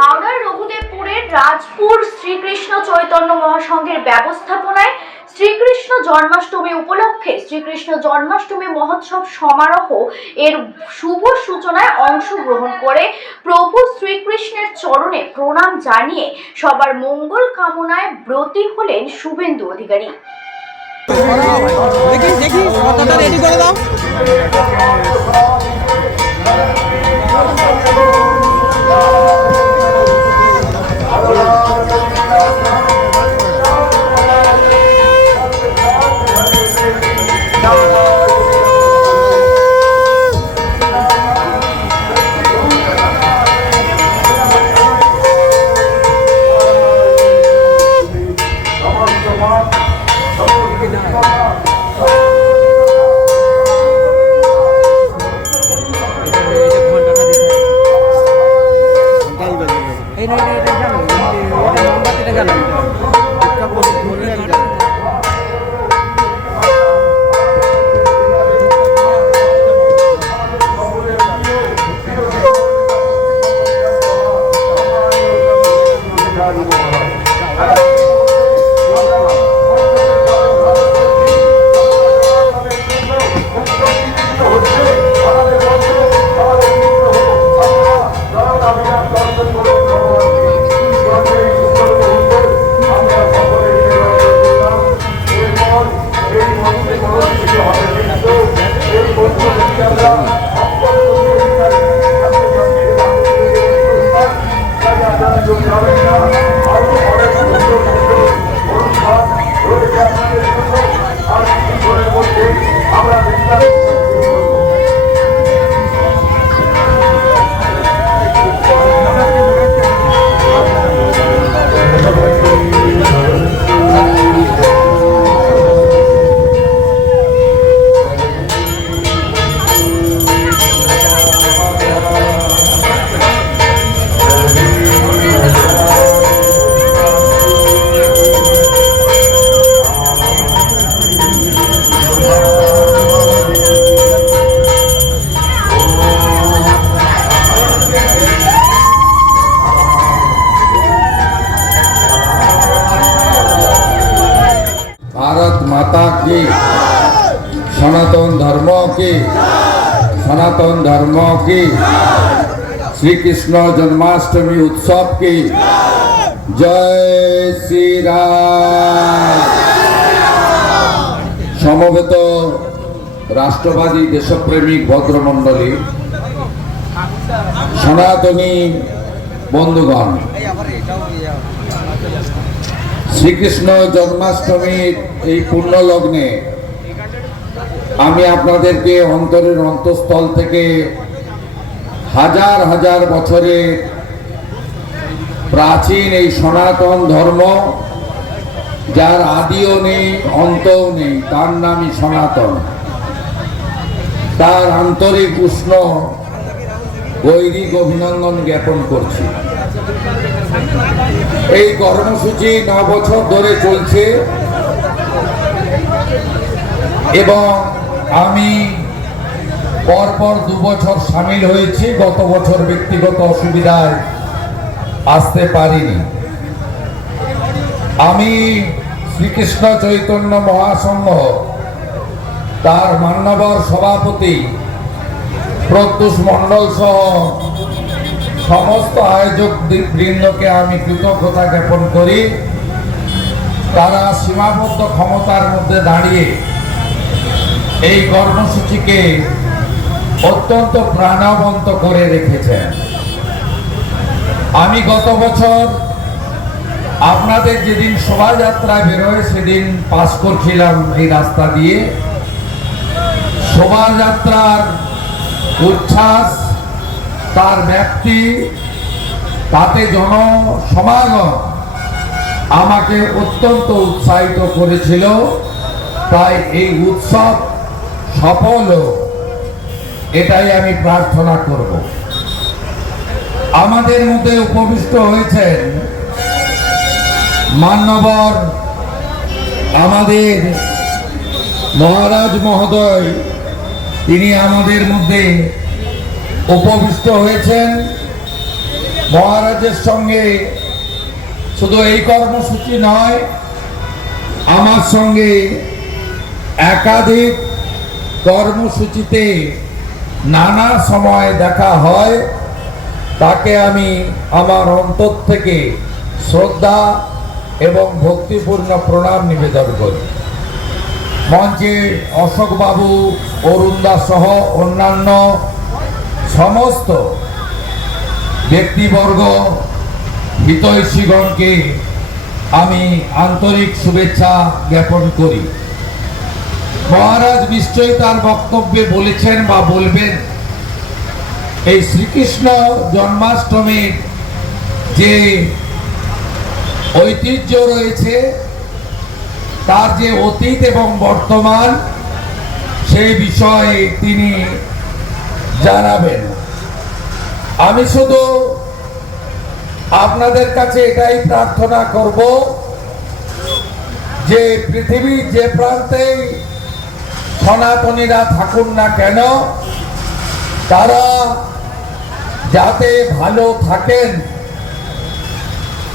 হাওড়ার রঘুদেবপুরের রাজপুর শ্রীকৃষ্ণ চৈতন্য মহাসংঘের ব্যবস্থাপনায় শ্রীকৃষ্ণ জন্মাষ্টমী উপলক্ষে শ্রীকৃষ্ণ জন্মাষ্টমী মহোৎসব সমারোহ এর শুভ সূচনায় অংশগ্রহণ করে প্রভু শ্রীকৃষ্ণের চরণে প্রণাম জানিয়ে সবার মঙ্গল কামনায় ব্রতী হলেন শুভেন্দু অধিকারী। দেখি দেখি রেডি করে দাও। এই না এটা এটা জানো এটা মোমবাতিটা জানো Thank you. সনাতন ধর্ম কি? শ্রীকৃষ্ণ জন্মাষ্টমী উৎসব কি? জয় শ্রীরাম। সমবেত রাষ্ট্রবাদী দেশপ্রেমিক ভদ্রমন্ডলী সনাতনী বন্ধুগণ, শ্রীকৃষ্ণ জন্মাষ্টমীর এই পুণ্যলগ্নে লগ্নে আমি আপনাদেরকে অন্তরের অন্তঃস্থল থেকে হাজার হাজার বছরের প্রাচীন এই সনাতন ধর্ম, যার আদিও নেই, অন্তও নেই, তার নামই সনাতন। তার আন্তরিক উষ্ণ গৈরিক অভিনন্দন জ্ঞাপন করছি। এই কর্মসূচি ন বছর ধরে চলছে এবং আমি পরপর দু বছর সামিল হয়েছি, গত বছর ব্যক্তিগত অসুবিধায় আসতে পারিনি। আমি শ্রীকৃষ্ণ চৈতন্য মহাসংঘ, তার মান্যবর সভাপতি প্রত্যুষ মণ্ডল সহ সমস্ত আয়োজক বৃন্দকে আমি কৃতজ্ঞতা জ্ঞাপন করি। তারা সীমাবদ্ধ ক্ষমতার মধ্যে দাঁড়িয়ে এই কর্মসূচিকে অত্যন্ত প্রাণবন্ত করে রেখেছেন। আমি গত বছর আপনাদের যেদিন শোভাযাত্রায় বেরোয়, সেদিন পাস করছিলাম এই রাস্তা দিয়ে। শোভাযাত্রার উচ্ছ্বাস, তার ব্যক্তি তাতে জন সমাগম আমাকে অত্যন্ত উৎসাহিত করেছিল। তাই এই উৎসব সফল এটাই আমি প্রার্থনা করব। আমাদের মধ্যে উপবিষ্ট হয়েছেন মান্যবর আমাদের মহারাজ মহোদয়। তিনি আমাদের মধ্যে উপবিষ্ট হয়েছেন। মহারাজের সঙ্গে শুধু এই কর্মসূচি নয়, আমার সঙ্গে একাধিক কর্মসূচিতে নানা সময় দেখা হয়, তাকে আমি আমার অন্তর থেকে শ্রদ্ধা এবং ভক্তিপূর্ণ প্রণাম নিবেদন করি। মঞ্চে অশোকবাবু অরুণদা সহ অন্যান্য সমস্ত ব্যক্তিবর্গ, হিতৈষীগণকে আমি আন্তরিক শুভেচ্ছা জ্ঞাপন করি। মহারাজ নিশ্চয়ই তার বক্তব্যে বলেছেন বা বলবেন। এই শ্রীকৃষ্ণ জন্মাষ্টমীর যে ঐতিহ্য রয়েছে, তার যে অতীত এবং বর্তমান, সেই বিষয়ে তিনি জানাবেন। আমি শুধু আপনাদের কাছে এটাই প্রার্থনা করব যে পৃথিবীর যে প্রান্তেই সনাতনীরা থাকুন না কেন? তারা যাতে ভালো থাকেন,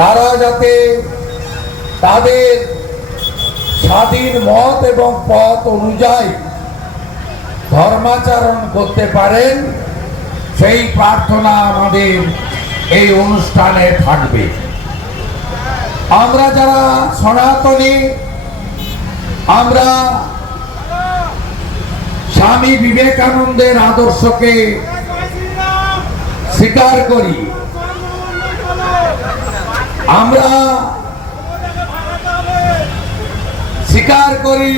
তারা যাতে তাদের স্বাধীন মত এবং পথ অনুযায়ী ধর্মাচরণ করতে পারেন, সেই প্রার্থনা আমাদের এই অনুষ্ঠানে থাকবে। আমরা যারা সনাতনী, আমরা স্বামী বিবেকানন্দের আদর্শকে স্বীকার করি। আমরা স্বীকার করি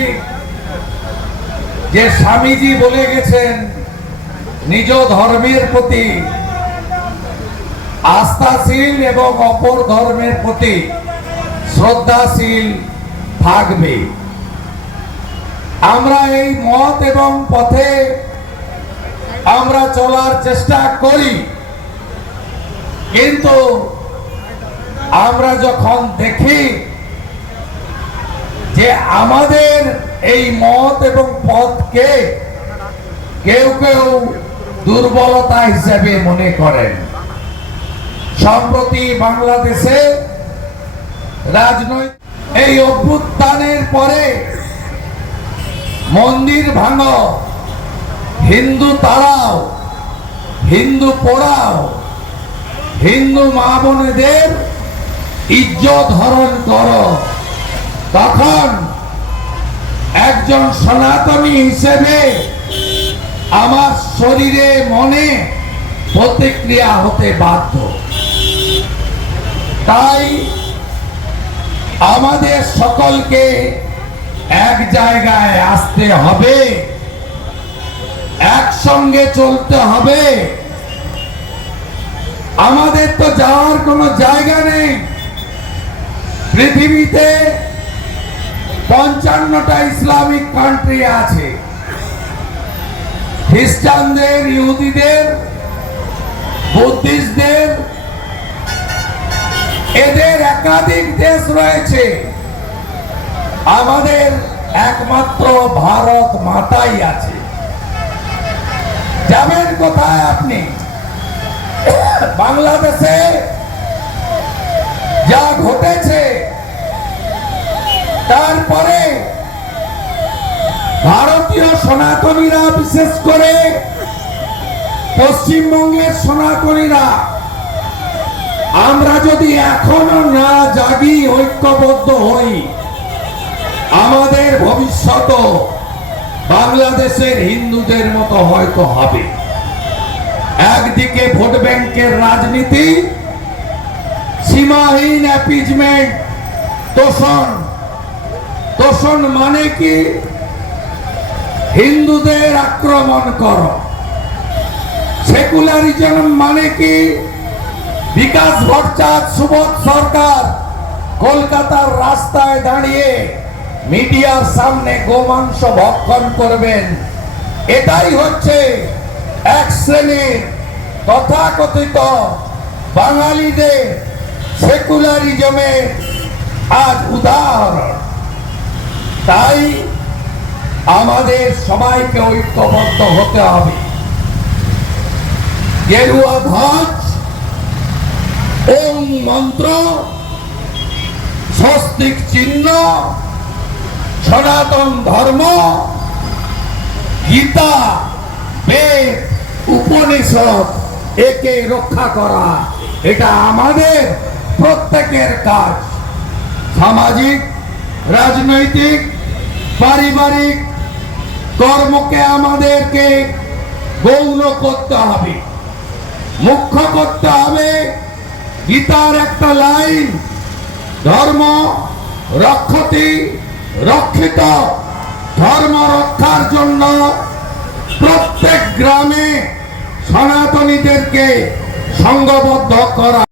যে স্বামীজি বলে গেছেন, নিজ ধর্মের প্রতি আস্থাশীল এবং অপর ধর্মের প্রতি শ্রদ্ধাশীল থাকবে। আমরা এই মত এবং পথে আমরা চলার চেষ্টা করি। কিন্তু আমরা যখন দেখি যে আমাদের এই মত এবং পথকে কেউ কেউ দুর্বলতা হিসেবে মনে করেন, সম্প্রতি বাংলাদেশে রাজনৈতিক এই অভ্যুত্থানের পরে মন্দির ভাঙ। হিন্দু তাড়াও, হিন্দু পোড়াও। হিন্দু মা বোনেদের ইজ্জত হরণ কর। তখন একজন সনাতনী হিসেবে আমার শরীরে, মনে প্রতিক্রিয়া হতে বাধ্য। তাই আমাদের সকলকে এক জায়গায় আসতে হবে। একসঙ্গে চলতে হবে। আমাদের তো যাওয়ার কোনো জায়গা নেই। পৃথিবীতে পঞ্চান্নটা ইসলামিক কান্ট্রি আছে। খ্রিস্টানদের, ইহুদিদের, বুদ্ধিস্টদের, এদের একাধিক দেশ রয়েছে। আমাদের একমাত্র ভারত মাতাই আছে। যাবেন কোথায় আপনি? বাংলাদেশে যা ঘটেছে, তারপরে ভারতীয় সনাতনীরা বিশেষ করে পশ্চিমবঙ্গের সনাতনীরা, আমরা যদি এখনও না জাগি, ঐক্যবদ্ধ হই ভবিষ্যৎ বাংলাদেশের হিন্দুদের মতো হয়তো হবে। একদিকে ভোট ব্যাংকের রাজনীতি, সীমাহীন অ্যাপিজমেন্ট তোষণ। তোষণ মানে কি? হিন্দুদের আক্রমণ কর। সেকুলারিজম মানে কি? বিকাশ ভট্টাচার্য সুবোধ সরকার কলকাতার রাস্তায় দাঁড়িয়ে মিডিয়ার সামনে গোমাংস ভক্ষণ করবেন। এটাই হচ্ছে এক শ্রেণির তথাকথিত বাঙালিদের সেকুলারিজমের আজ উদাহরণ। তাই আমাদের সবাইকে ঐক্যবদ্ধ হতে হবে। গেরুয়া ধ্বজ মন্ত্র, স্বস্তিক চিহ্ন সনাতন ধর্ম, গীতা, বেদ, উপনিষদ, একে রক্ষা করা। এটা আমাদের প্রত্যেকের কাজ। সামাজিক, রাজনৈতিক, পারিবারিক কর্মকে আমাদেরকে গৌণ করতে হবে। মুখ্য করতে হবে গীতার একটা লাইন, ধর্ম, রক্ষতি রক্ষিত। ধর্ম রক্ষার জন্য প্রত্যেক গ্রামে সনাতনীদেরকে সংঘবদ্ধ করা